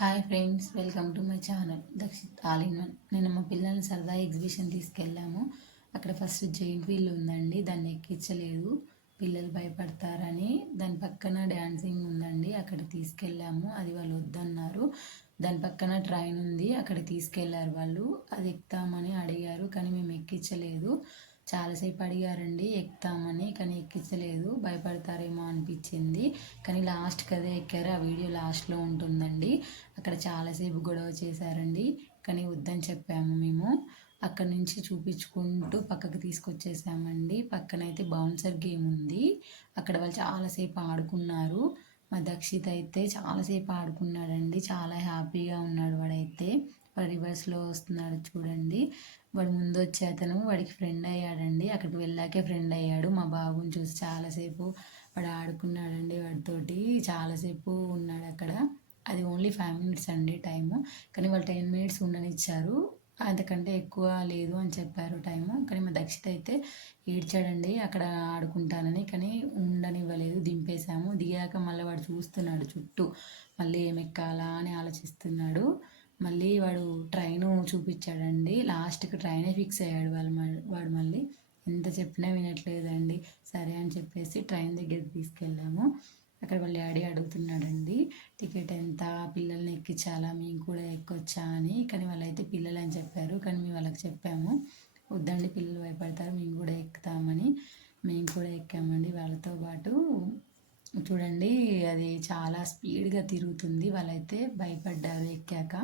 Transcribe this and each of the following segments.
Hi friends, welcome to my channel Dakshit all in one. నేను మా పిల్లల్ని సరదా ఎగ్జిబిషన్ తీసుకెళ్ళాము. అక్కడ ఫస్ట్ జైంట్ వీల్ ఉందండి, దాన్ని ఎక్కించలేదు, పిల్లలు భయపడతారని. దాని పక్కన డ్యాన్సింగ్ ఉందండి, అక్కడ తీసుకెళ్ళాము. అది వాళ్ళు వద్దన్నారు. దాని పక్కన ట్రైన్ ఉంది, అక్కడ తీసుకెళ్లారు వాళ్ళు. అది ఎక్కుతామని అడిగారు, కానీ మేము ఎక్కించలేదు. చాలాసేపు అడిగారండి ఎక్కుతామని, కానీ ఎక్కించలేదు. భయపడతారేమో అనిపించింది, కానీ లాస్ట్కి అదే ఎక్కారు. ఆ వీడియో లాస్ట్లో ఉంటుందండి. అక్కడ చాలాసేపు గొడవ చేశారండి, కానీ వద్దని చెప్పాము మేము. అక్కడ నుంచి చూపించుకుంటూ పక్కకు తీసుకొచ్చేసామండి. పక్కనైతే బౌన్సర్ గేమ్ ఉంది, అక్కడ వాళ్ళు చాలాసేపు ఆడుకున్నారు. మా దక్షిత్ అయితే చాలాసేపు ఆడుకున్నాడండి, చాలా హ్యాపీగా ఉన్నాడు వాడైతే. వాడు రివర్స్లో వస్తున్నాడు చూడండి. వాడు ముందు వచ్చే అతను వాడికి ఫ్రెండ్ అయ్యాడండి, అక్కడికి వెళ్ళాకే ఫ్రెండ్ అయ్యాడు. మా బాబుని చూసి చాలాసేపు వాడు ఆడుకున్నాడండి, వాడితోటి చాలాసేపు ఉన్నాడు అక్కడ. అది ఓన్లీ 5 minutes అండి టైము, కానీ వాళ్ళు 10 minutes ఉండనిచ్చారు. అంతకంటే ఎక్కువ లేదు అని చెప్పారు టైము. కానీ మా దక్షిత్ అయితే ఏడ్చాడండి అక్కడ ఆడుకుంటానని, కానీ ఉండనివ్వలేదు. దింపేశాము. దిగాక మళ్ళీ వాడు చూస్తున్నాడు చుట్టూ, మళ్ళీ ఏం ఎక్కాలా అని ఆలోచిస్తున్నాడు. మళ్ళీ వాడు ట్రైను చూపించాడండి, లాస్ట్కి ట్రైనే ఫిక్స్ అయ్యాడు వాడు మళ్ళీ. ఎంత చెప్పినా వినట్లేదండి. సరే అని చెప్పేసి ట్రైన్ దగ్గరికి తీసుకెళ్ళాము. అక్కడ వాళ్ళ డాడీ అడుగుతున్నాడండి, టికెట్ ఎంత, పిల్లల్ని ఎక్కించాలా, మేము కూడా ఎక్కొచ్చా అని. కానీ వాళ్ళైతే పిల్లలు అని చెప్పారు, కానీ మేము వాళ్ళకి చెప్పాము వద్దండి, పిల్లలు భయపడతారు, మేము కూడా ఎక్కుతామని. మేము కూడా ఎక్కామండి వాళ్ళతో పాటు. చూడండి, అది చాలా స్పీడ్గా తిరుగుతుంది. వాళ్ళైతే భయపడ్డారు ఎక్కాక.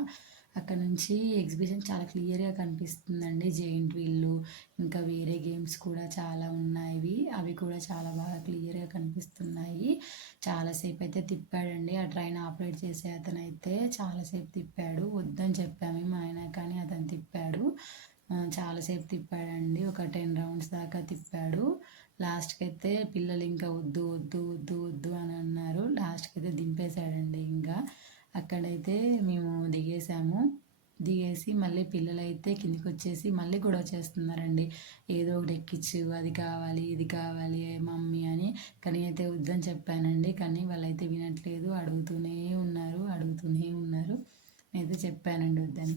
అక్కడ నుంచి ఎగ్జిబిషన్ చాలా క్లియర్గా కనిపిస్తుందండి. జెయింట్ వీళ్ళు, ఇంకా వేరే గేమ్స్ కూడా చాలా ఉన్నాయి, అవి కూడా చాలా బాగా క్లియర్గా కనిపిస్తున్నాయి. చాలాసేపు అయితే తిప్పాడండి ఆ ట్రైన్ ఆపరేట్ చేసే అతను అయితే. చాలాసేపు తిప్పాడు, వద్దని చెప్పాము మా ఆయన, కానీ అతను తిప్పాడు. చాలాసేపు తిప్పాడండి, ఒక 10 rounds దాకా తిప్పాడు. లాస్ట్కి అయితే పిల్లలు ఇంకా వద్దు వద్దు వద్దు వద్దు అని అన్నారు. లాస్ట్కి అయితే దింపేశాడండి. ఇంకా అక్కడైతే మేము దిగేసి మళ్ళీ పిల్లలైతే కిందికి వచ్చేసి మళ్ళీ గొడవ చేస్తున్నారండి, ఏదో ఒకటి ఎక్కించు, అది కావాలి ఇది కావాలి మమ్మీ అని. కానీ అయితే వద్దని చెప్పానండి, కానీ వాళ్ళైతే వినట్లేదు, అడుగుతూనే ఉన్నారు. నేనైతే చెప్పానండి వద్దని.